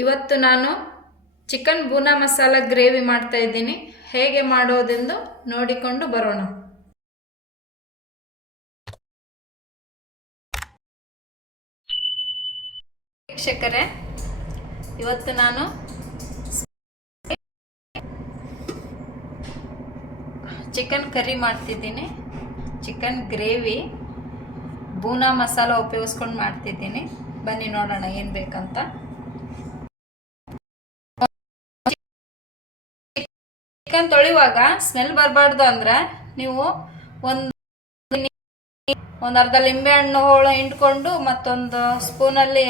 ಇವತ್ತು ನಾನು chicken ಬೂನಾ masala gravy ಮಾಡ್ತಾ ಇದ್ದೀನಿ. ಹೇಗೆ ಮಾಡೋದೆಂದು ನೋಡಿಕೊಂಡು ಬರೋಣ. ವೀಕ್ಷಕರೇ, ಇವತ್ತು ನಾನು ಚಿಕನ್ ಕರಿ ಮಾಡ್ತಿದ್ದೀನಿ. ಚಿಕನ್ ಗ್ರೇವಿ ಬೂನಾ ಮಸಾಲ ಉಪಯೋಗಿಸ್ಕೊಂಡು ಮಾಡ್ತಿದ್ದೀನಿ. ಬನ್ನಿ ನೋಡೋಣ ಏನು ಬೇಕಂತ. ಚಿಕನ್ ತೊಳಿವಾಗ ಸ್ಮೆಲ್ ಬರಬಾರ್ದು ಅಂದ್ರೆ ನೀವು ಒಂದು ಒಂದು ಅರ್ಧ ಲಿಂಬೆ ಹಣ್ಣು ಹೋಳು ಹಿಂಡ್ಕೊಂಡು ಮತ್ತೊಂದು ಸ್ಪೂನಲ್ಲಿ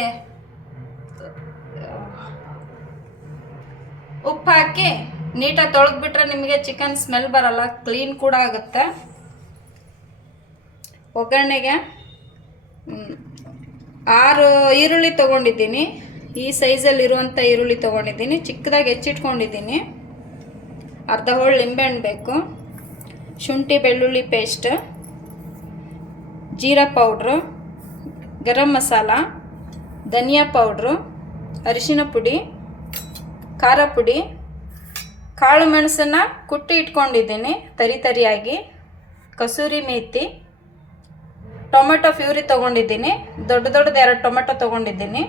ಉಪ್ಪು ಹಾಕಿ ನೀಟಾಗಿ ತೊಳೆದ್ಬಿಟ್ರೆ ನಿಮಗೆ ಚಿಕನ್ ಸ್ಮೆಲ್ ಬರಲ್ಲ ಕ್ಲೀನ್ ಕೂಡ ಆಗುತ್ತೆ. ಒಗ್ಗರಣೆಗೆ ಆರು ಈರುಳ್ಳಿ ತೊಗೊಂಡಿದ್ದೀನಿ. ಈ ಸೈಜಲ್ಲಿ ಇರುವಂಥ ಈರುಳ್ಳಿ ತೊಗೊಂಡಿದ್ದೀನಿ. ಚಿಕ್ಕದಾಗಿ ಹೆಚ್ಚಿಟ್ಕೊಂಡಿದ್ದೀನಿ. ಅರ್ಧ ಹೋಳು ಲಿಂಬೆಹಣ್ಣು ಬೇಕು. ಶುಂಠಿ, ಬೆಳ್ಳುಳ್ಳಿ ಪೇಸ್ಟ್ ಜೀರಾ ಪೌಡ್ರು ಗರಂ ಮಸಾಲ, ಧನಿಯಾ ಪೌಡ್ರು ಅರಿಶಿನ ಪುಡಿ, ಖಾರ ಪುಡಿ. ಕಾಳು ಮೆಣಸನ್ನು ಕುಟ್ಟಿ ಇಟ್ಕೊಂಡಿದ್ದೀನಿ ತರಿ ತರಿಯಾಗಿ. ಕಸೂರಿ ಮೇಥಿ ಟೊಮೆಟೊ ಫ್ಯೂರಿ ತೊಗೊಂಡಿದ್ದೀನಿ. ದೊಡ್ಡ ದೊಡ್ಡದು ಎರಡು ಟೊಮೆಟೊ ತೊಗೊಂಡಿದ್ದೀನಿ.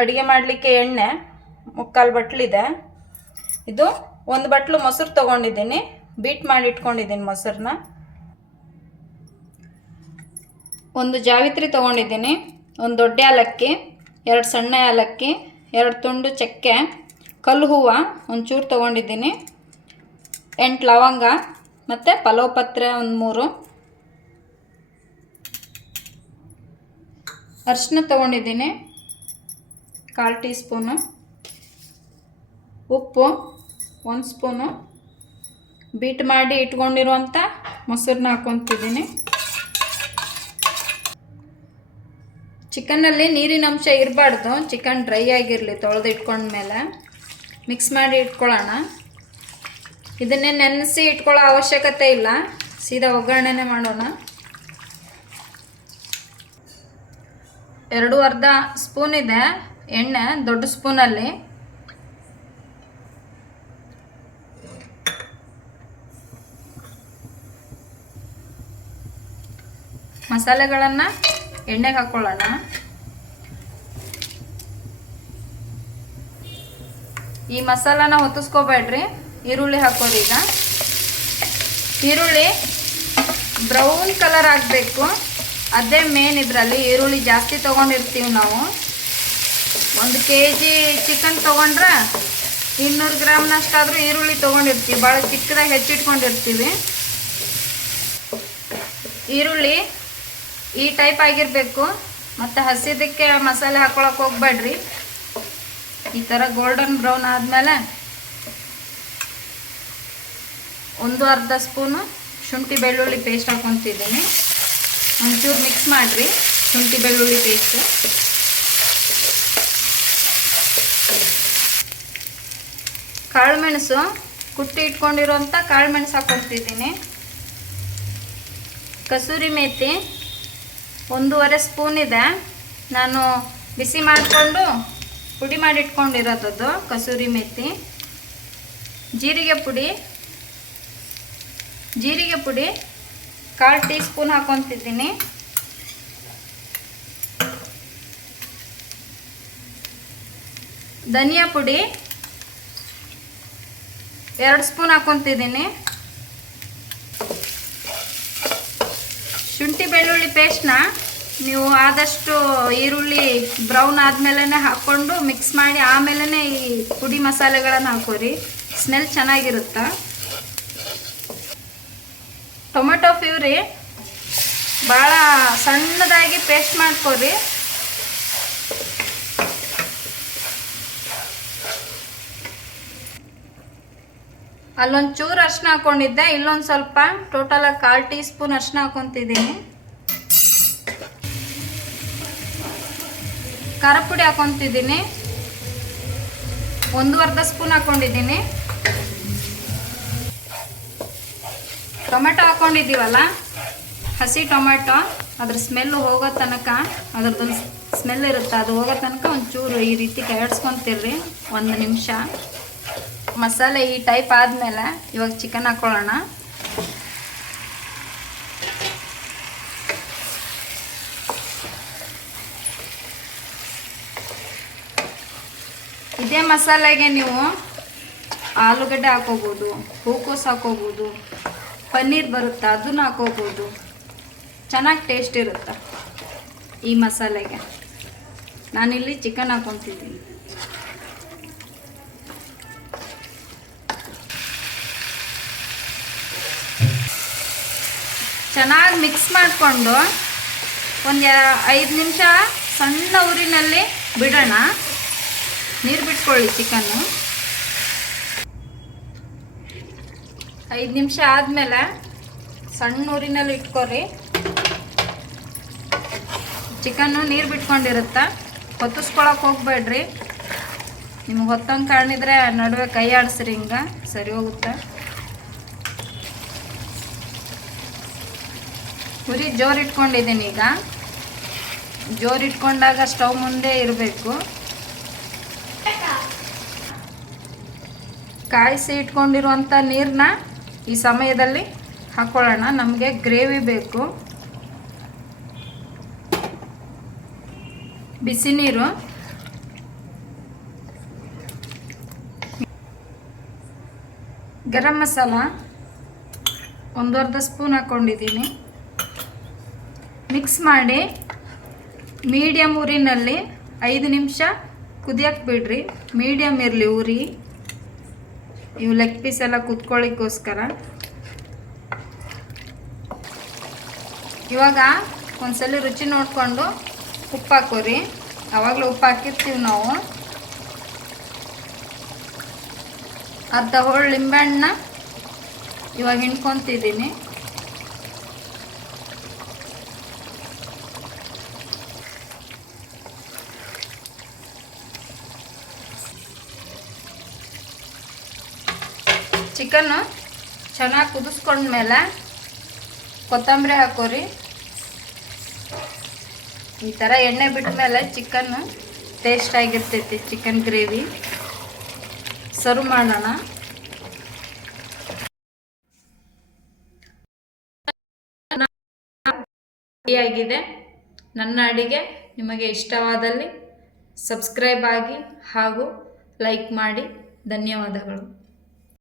ಅಡುಗೆ ಮಾಡಲಿಕ್ಕೆ ಎಣ್ಣೆ, ಮುಕ್ಕಾಲು ಬಟ್ಲಿದೆ. ಇದು ಒಂದು ಬಟ್ಲು ಮೊಸರು ತೊಗೊಂಡಿದ್ದೀನಿ. ಬೀಟ್ ಮಾಡಿ ಇಟ್ಕೊಂಡಿದ್ದೀನಿ ಮೊಸರನ್ನ. ಒಂದು ಜಾವಿತ್ರಿ ತೊಗೊಂಡಿದ್ದೀನಿ. ಒಂದು ದೊಡ್ಡ ಏಲಕ್ಕಿ ಎರಡು ಸಣ್ಣ ಏಲಕ್ಕಿ ಎರಡು ತುಂಡು ಚಕ್ಕೆ, ಕಲ್ಲು ಹೂವು ಒಂಚೂರು ತೊಗೊಂಡಿದ್ದೀನಿ. ಎಂಟು ಲವಂಗ ಮತ್ತು ಪಲಾವ್ ಪತ್ರೆ ಒಂದು ಮೂರು. ಅರಿಶಿನ ತೊಗೊಂಡಿದ್ದೀನಿ. ಕಾಲು ಟೀ ಸ್ಪೂನು ಉಪ್ಪು, ಒಂದು ಸ್ಪೂನು. ಬೀಟ್ ಮಾಡಿ ಇಟ್ಕೊಂಡಿರುವಂಥ ಮೊಸರನ್ನ ಹಾಕ್ಕೊತಿದ್ದೀನಿ ಚಿಕನ್ನಲ್ಲಿ ನೀರಿನ ಅಂಶ ಇರಬಾರ್ದು, ಚಿಕನ್ ಡ್ರೈ ಆಗಿರಲಿ, ತೊಳೆದು ಇಟ್ಕೊಂಡ್ಮೇಲೆ. ಮಿಕ್ಸ್ ಮಾಡಿ ಇಟ್ಕೊಳ್ಳೋಣ. ಇದನ್ನೇ ನೆನೆಸಿ ಇಟ್ಕೊಳ್ಳೋ ಅವಶ್ಯಕತೆ ಇಲ್ಲ. ಸೀದಾ ಒಗ್ಗರಣೆನೇ ಮಾಡೋಣ. ಎರಡು ಅರ್ಧ ಸ್ಪೂನ್ ಇದೆ ಎಣ್ಣೆ, ದೊಡ್ಡ ಸ್ಪೂನಲ್ಲಿ. ಮಸಾಲೆಗಳನ್ನು ಎಣ್ಣೆಗೆ ಹಾಕೊಳ್ಳೋಣ. ಈ ಮಸಾಲಾನ ಹೊತ್ತಿಸ್ಕೋಬೇಡ್ರಿ. ಈರುಳ್ಳಿ ಹಾಕೋರಿ ಈಗ. ಈರುಳ್ಳಿ ಬ್ರೌನ್ ಕಲರ್ ಆಗಬೇಕು. ಅದೇ ಮೇನ್ ಇದರಲ್ಲಿ ಈರುಳ್ಳಿ ಜಾಸ್ತಿ ತೊಗೊಂಡಿರ್ತೀವಿ ನಾವು. ಒಂದು ಕೆ ಜಿ ಚಿಕನ್ ತೊಗೊಂಡ್ರೆ ಇನ್ನೂರು ಗ್ರಾಮ್ನಷ್ಟಾದರೂ ಈರುಳ್ಳಿ ತೊಗೊಂಡಿರ್ತೀವಿ. ಭಾಳ ಚಿಕ್ಕದಾಗಿ ಹೆಚ್ಚಿಟ್ಕೊಂಡಿರ್ತೀವಿ. ಈರುಳ್ಳಿ ಈ ಟೈಪ್ ಆಗಿರಬೇಕು. ಮತ್ತು ಹಸಿದಕ್ಕೆ ಮಸಾಲೆ ಹಾಕೊಳಕ್ಕೆ ಹೋಗ್ಬೇಡ್ರಿ. ಈ ಥರ ಗೋಲ್ಡನ್ ಬ್ರೌನ್ ಆದಮೇಲೆ ಒಂದು ಅರ್ಧ ಸ್ಪೂನು ಶುಂಠಿ ಬೆಳ್ಳುಳ್ಳಿ ಪೇಸ್ಟ್ ಹಾಕೊತಿದ್ದೀನಿ. ಒಂಚೂರು ಮಿಕ್ಸ್ ಮಾಡಿರಿ ಶುಂಠಿ ಬೆಳ್ಳುಳ್ಳಿ ಪೇಸ್ಟ್ ಕಾಳುಮೆಣಸು ಕುಟ್ಟಿ ಇಟ್ಕೊಂಡಿರೋಂಥ ಕಾಳುಮೆಣಸು ಹಾಕೊತಿದ್ದೀನಿ. ಕಸೂರಿ ಮೇಥಿ ಒಂದೂವರೆ ಸ್ಪೂನ್ ಇದೆ. ನಾನು ಬಿಸಿ ಮಾಡಿಕೊಂಡು ಪುಡಿ ಮಾಡಿ ಇಟ್ಕೊಂಡಿರೋದದ್ದು ಕಸೂರಿ ಮೆತ್ತಿ ಜೀರಿಗೆ ಪುಡಿ ಜೀರಿಗೆ ಪುಡಿ, ಕಾಲು ಟೀ ಸ್ಪೂನ್ ಹಾಕೊತಿದ್ದೀನಿ. ಧನಿಯಾ ಪುಡಿ, ಎರಡು ಸ್ಪೂನ್ ಹಾಕೊತಿದ್ದೀನಿ. ಶುಂಠಿ ಬೆಳ್ಳುಳ್ಳಿ ಪೇಸ್ಟ್ನ ನೀವು ಆದಷ್ಟು ಈರುಳ್ಳಿ ಬ್ರೌನ್ ಆದಮೇಲೆ ಹಾಕ್ಕೊಂಡು ಮಿಕ್ಸ್ ಮಾಡಿ ಆಮೇಲೆ ಈ ಪುಡಿ ಮಸಾಲೆಗಳನ್ನು ಹಾಕೋರಿ. ಸ್ಮೆಲ್ ಚೆನ್ನಾಗಿರುತ್ತೆ? ಟೊಮೆಟೊ ಫ್ಯೂರಿ ಭಾಳ ಸಣ್ಣದಾಗಿ ಪೇಸ್ಟ್ ಮಾಡ್ಕೊರಿ. ಅಲ್ಲೊಂದು ಚೂರು ಅರ್ಶಿನ ಹಾಕೊಂಡಿದ್ದೆ, ಇಲ್ಲೊಂದು ಸ್ವಲ್ಪ ಟೋಟಲಾಗಿ ಕಾಲು ಟೀ ಸ್ಪೂನ್ ಅರ್ಶಿನ ಹಾಕೊತಿದ್ದೀನಿ. ಖಾರ ಪುಡಿ ಹಾಕೊತಿದ್ದೀನಿ. ಒಂದು ಅರ್ಧ ಸ್ಪೂನ್ ಹಾಕೊಂಡಿದ್ದೀನಿ. ಟೊಮೆಟೊ ಹಾಕ್ಕೊಂಡಿದ್ದೀವಲ್ಲ ಹಸಿ ಟೊಮೆಟೊ, ಅದ್ರ ಸ್ಮೆಲ್ಲು ಹೋಗೋ ತನಕ, ಅದ್ರದ್ದೊಂದು ಸ್ಮೆಲ್ ಇರುತ್ತೆ, ಅದು ಹೋಗೋ ತನಕ ಒಂಚೂರು ಈ ರೀತಿ ಕೈಯಾಡ್ಸ್ಕೊಂತಿರ್ರಿ ಒಂದು ನಿಮಿಷ. ಮಸಾಲೆ ಈ ಟೈಪ್ ಆದಮೇಲೆ ಇವಾಗ ಚಿಕನ್ ಹಾಕ್ಕೊಳ್ಳೋಣ ಇದೇ ಮಸಾಲೆಗೆ ನೀವು ಆಲೂಗಡ್ಡೆ ಹಾಕೋಬೋದು, ಹೂಕೋಸ್ ಹಾಕೋಬೋದು, ಪನ್ನೀರ್ ಬರುತ್ತೆ ಅದನ್ನ ಹಾಕೋಬೋದು. ಚೆನ್ನಾಗಿ ಟೇಸ್ಟ್ ಇರುತ್ತೆ ಈ ಮಸಾಲೆಗೆ. ನಾನಿಲ್ಲಿ ಚಿಕನ್ ಹಾಕೊತಿದ್ದೀನಿ. ಚೆನ್ನಾಗಿ ಮಿಕ್ಸ್ ಮಾಡಿಕೊಂಡು ಒಂದು ಐದು ನಿಮಿಷ ಸಣ್ಣ ಊರಿನಲ್ಲಿ ಬಿಡೋಣ. ನೀರು ಬಿಟ್ಕೊಳ್ಳಿ ಚಿಕನ್ನು ಐದು ನಿಮಿಷ ಆದಮೇಲೆ ಸಣ್ಣ ಊರಿನಲ್ಲಿ ಇಟ್ಕೊರಿ. ಚಿಕನ್ನು ನೀರು ಬಿಟ್ಕೊಂಡಿರುತ್ತೆ. ಹೊತ್ತಿಸ್ಕೊಳಕ್ಕೆ ಹೋಗ್ಬೇಡ್ರಿ. ನಿಮ್ಗೆ ಹೊತ್ತಂಗೆ ಕಾಣಿದ್ರೆ ನಡುವೆ ಕೈ ಆಡಿಸ್ರಿ ಹಿಂಗೆ. ಸರಿ ಹೋಗುತ್ತೆ. ಉರಿ ಜೋರು ಇಟ್ಕೊಂಡಿದ್ದೀನಿ ಈಗ. ಜೋರು ಇಟ್ಕೊಂಡಾಗ ಸ್ಟವ್ ಮುಂದೆ ಇರಬೇಕು. ಕಾಯಿಸಿ ಇಟ್ಕೊಂಡಿರುವಂಥ ನೀರನ್ನ ಈ ಸಮಯದಲ್ಲಿ ಹಾಕ್ಕೊಳ್ಳೋಣ ನಮಗೆ ಗ್ರೇವಿ ಬೇಕು. ಬಿಸಿ ನೀರು. ಗರಂ ಮಸಾಲ. ಒಂದು ಅರ್ಧ ಸ್ಪೂನ್ ಹಾಕ್ಕೊಂಡಿದ್ದೀನಿ ಮಿಕ್ಸ್ ಮಾಡಿ ಮೀಡಿಯಮ್ ಊರಿನಲ್ಲಿ ಐದು ನಿಮಿಷ ಕುದಿಯಕ್ಕೆ ಬಿಡ್ರಿ. ಮೀಡಿಯಮ್ ಇರಲಿ ಉರಿ ಇವು ಲೆಗ್ ಪೀಸ್ ಎಲ್ಲ ಕುತ್ಕೊಳ್ಳಿಕ್ಕೋಸ್ಕರ. ಇವಾಗ ಒಂದ್ಸಲ ರುಚಿ ನೋಡಿಕೊಂಡು ಉಪ್ಪು ಹಾಕೋರಿ ಅವಾಗಲೂ ಉಪ್ಪು ಹಾಕಿರ್ತೀವಿ ನಾವು. ಅರ್ಧ ಹೋಳು ಲಿಂಬೆಹಣ್ಣ ಇವಾಗ ಹಿಂಡ್ಕೊತಿದ್ದೀನಿ. ಚಿಕನ್ನು ಚೆನ್ನಾಗಿ ಕುದಿಸ್ಕೊಂಡ್ಮೇಲೆ ಕೊತ್ತಂಬರಿ ಹಾಕೋರಿ. ಈ ಥರ ಎಣ್ಣೆ ಬಿಟ್ಟ ಮೇಲೆ ಚಿಕನ್ನು ಟೇಸ್ಟ್ ಆಗಿರ್ತೈತಿ ಚಿಕನ್ ಗ್ರೇವಿ ಸರ್ವ್ ಮಾಡೋಣ. ಆಗಿದೆ. ನನ್ನ ಅಡಿಗೆ ನಿಮಗೆ ಇಷ್ಟವಾದಲ್ಲಿ ಸಬ್ಸ್ಕ್ರೈಬ್ ಆಗಿ ಹಾಗೂ ಲೈಕ್ ಮಾಡಿ. ಧನ್ಯವಾದಗಳು.